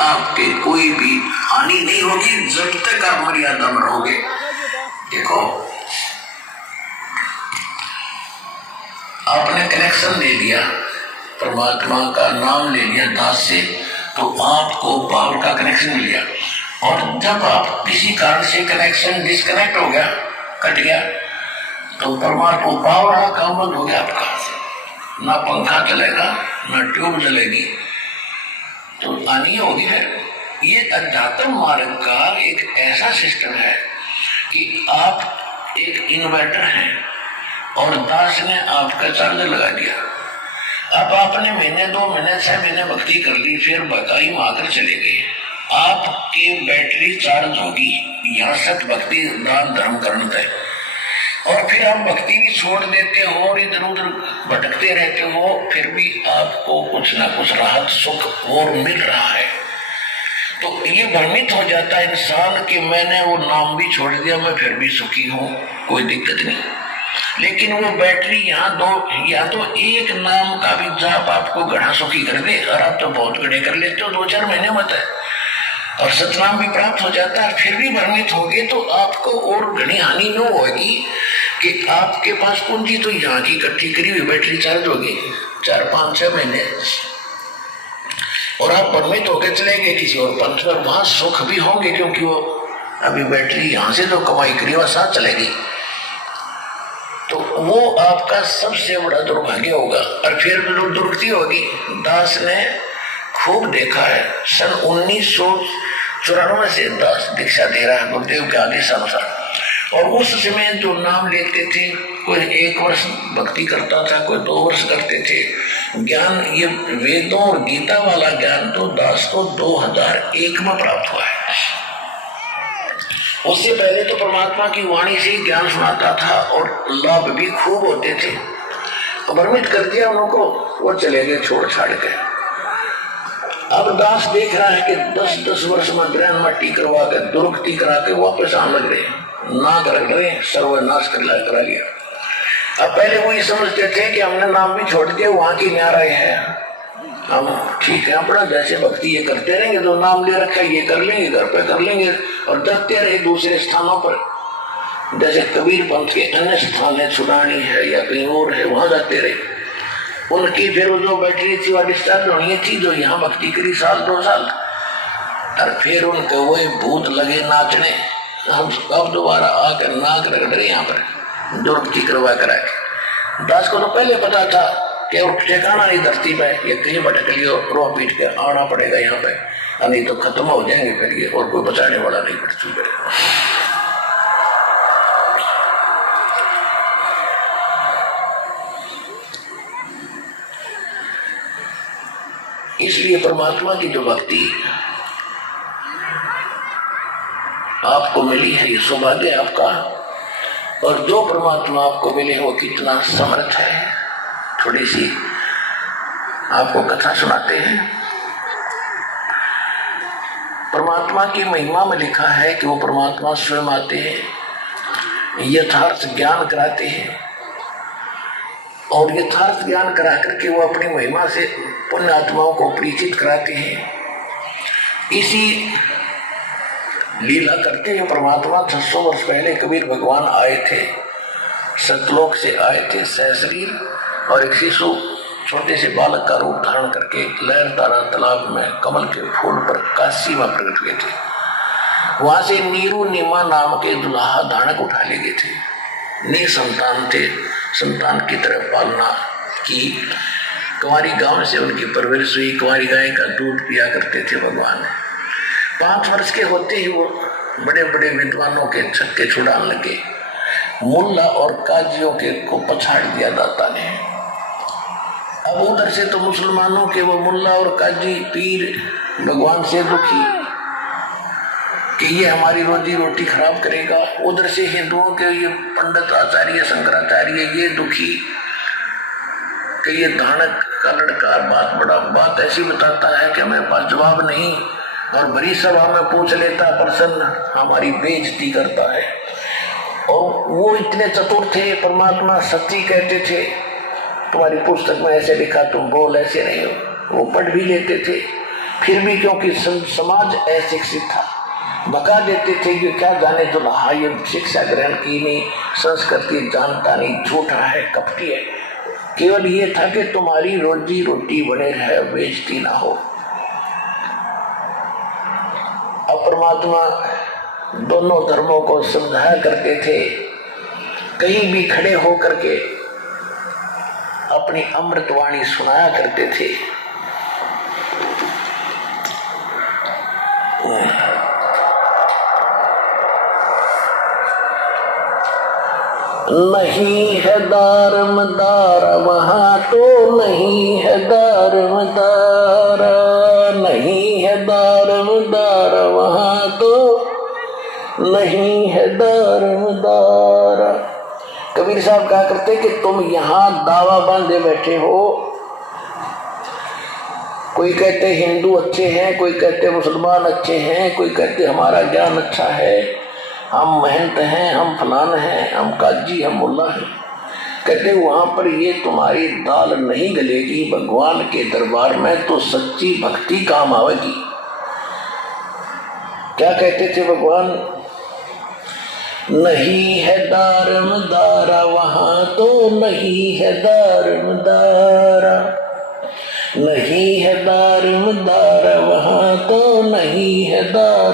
आपके कोई भी हानि नहीं होगी जब तक आप मर्यादा में रहोगे। देखो, आपने कनेक्शन ले लिया, परमात्मा का नाम ले लिया दास से, तो आपको पावर का कनेक्शन मिल गया। और जब आप किसी कारण से कनेक्शन डिस्कनेक्ट हो गया, कट गया, तो परमात्मा पावर का काम बंद हो गया आपका। ना पंखा चलेगा, ना ट्यूब जलेगी, तो हानि होगी। है ये अध्यात्म मार्ग का एक ऐसा सिस्टम है कि आप एक इन्वर्टर हैं और दास ने आपका चार्जर लगा दिया। अब आपने महीने 2 महीने 6 महीने भक्ति कर ली, फिर बकाई मांगकर चले गए, आपकी बैटरी चार्ज होगी। यहाँ सत भक्ति दान धर्म करना है। और फिर आप भक्ति भी छोड़ देते हो और इधर उधर भटकते रहते हो, फिर भी आपको कुछ ना कुछ राहत सुख और मिल रहा है। तो ये भ्रमित हो जाता है इंसान कि मैंने वो नाम भी छोड़ दिया, मैं फिर भी सुखी हूँ, कोई दिक्कत नहीं। लेकिन वो बैटरी यहाँ या तो एक नाम का भी जाप आपको गढ़ा सुखी कर दे, और आप तो बहुत गढ़े कर लेते हो 2-4 महीने मत है, और सतनाम भी प्राप्त हो जाता है, फिर भी भ्रमित होगे तो आपको और घनी हानि न होगी कि आपके पास पूंजी तो यहाँ की इकट्ठी करी हुई बैटरी चार्ज होगी 4-5-6 महीने, और आप भ्रमित होकर चले गए किसी और पंथ पर। वहां सुख भी होंगे क्योंकि वो अभी बैटरी यहाँ से जो कमाई करी वह साथ चलेगी, तो वो आपका सबसे बड़ा दुर्भाग्य होगा। और फिर दुर्गति होगी। दास ने खूब देखा है, सन 1994 से दास दीक्षा दे रहा है गुरुदेव के आदेश अनुसार, और उस समय जो नाम लेते थे, कोई 1 वर्ष भक्ति करता था, कोई 2 वर्ष करते थे। ज्ञान ये वेदों और गीता वाला ज्ञान तो दास को 2001 में प्राप्त हुआ है। उससे पहले तो परमात्मा की वाणी से ज्ञान सुनाता था और लाभ भी खूब होते थे। भ्रमित कर दिया उनको, वो चले गए छोड़ छाड़ के। अब दास देख रहा है कि 10-10 वर्ष में ग्रहण मट्टी करवा के दुर्गति करा के वापस आने लग रहे, ना कर रहे, सर्वनाश करा लिया। अब पहले वो ये समझते थे कि हमने नाम भी छोड़ दिया, वहां की न्यारा है, हम ठीक है, अपना जैसे भक्ति ये करते रहेंगे, जो नाम ले रखा है ये कर लेंगे, घर पे कर लेंगे, और दबते रहे दूसरे स्थानों पर। जैसे कबीर पंथ के अन्य स्थान है, छुड़ानी है या कहीं और है, वहां जाते रहे। उनकी फिर जो बैटरी थी वह डिस्चार्ज होनी थी, जो यहाँ भक्ति करी 1-2 साल, और फिर उनके वही भूत लगे नाचने। हम अब दोबारा आकर नाक रगड़ रहे यहाँ पर दुर्गति करवा करा के। दास को तो पहले पता था कि और ठिकाना नहीं धरती पे, ये कहीं भटक लियो, रो पीट के आना पड़ेगा यहाँ पे, नहीं तो खत्म हो जाएंगे फिर ये, और कोई बचाने वाला नहीं पड़ती पे। इसलिए परमात्मा की जो भक्ति आपको मिली है, ये सौभाग्य आपका। और जो परमात्मा आपको मिले वो कितना समर्थ है। थोड़ी सी आपको कथा सुनाते हैं। परमात्मा की महिमा में लिखा है कि वो परमात्मा स्वयं आते हैं, यथार्थ ज्ञान कराते हैं, और यथार्थ ज्ञान करा करके वो अपनी महिमा से पुण्य आत्माओं को परिचित कराते हैं। इसी लीला करते हुए परमात्मा 600 वर्ष पहले कबीर भगवान आए थे, सतलोक से आए थे सशरीर, और एक शिशु छोटे से बालक का रूप धारण करके लहर तारा तालाब में कमल के फूल पर काशी में प्रकट हुए थे। वहां से नीरू नीमा नाम के दुल्हा धानक उठा ले गए थे। निसंतान थे, संतान की तरफ पालना की। कुंवारी गांव से उनकी परवरिश हुई, कुंवारी गाय का दूध पिया करते थे भगवान। 5 वर्ष के होते ही वो बड़े बड़े विद्वानों के छक्के छुड़ाने लगे। मुल्ला और काजियों के को पछाड़ दिया दाता ने। अब उधर से तो मुसलमानों के वो मुल्ला और काजी पीर भगवान से दुखी कि ये हमारी रोजी रोटी खराब करेगा। उधर से हिंदुओं के ये पंडित आचार्य शंकराचार्य ये दुखी कि ये धानक का लड़का बात ऐसी बताता है कि हमें पास जवाब नहीं, और बड़ी सभा में पूछ लेता प्रसन्न, हमारी बेइज्जती करता है। और वो इतने चतुर थे, परमात्मा सच्ची कहते थे, तुम्हारी पुस्तक में ऐसे लिखा, तुम बोल ऐसे नहीं हो। वो पढ़ भी लेते थे, फिर भी क्योंकि समाज अशिक्षित था, बका देते थे कि क्या जाने दुल्हा ये शिक्षा ग्रहण की नहीं, संस्कृति जानता नहीं, झूठा है, कपटी है। केवल ये था कि तुम्हारी रोजी रोटी बने रहे, बेइज्जती ना हो। अब परमात्मा दोनों धर्मों को समझाया करते थे, कहीं भी खड़े हो करके अपनी अमृतवाणी सुनाया करते थे। नहीं है दारमदार वहां तो नहीं है दारमदार, नहीं है दारमदार वहां तो नहीं है दारमदार। कबीर साहब कहा करते कि तुम यहां दावा बांधे बैठे हो, कोई कहते हिंदू अच्छे हैं, कोई कहते मुसलमान अच्छे हैं, कोई कहते हमारा ज्ञान अच्छा है, हम महंत हैं, हम फलान हैं, हम काजी, हम मुल्ला हैं। कहते वहां पर ये तुम्हारी दाल नहीं गलेगी, भगवान के दरबार में तो सच्ची भक्ति काम आवेगी। क्या कहते थे भगवान? नहीं है दारमदारा वहां तो नहीं है दारमदारा, नहीं है दारमदारा वहां तो नहीं है दार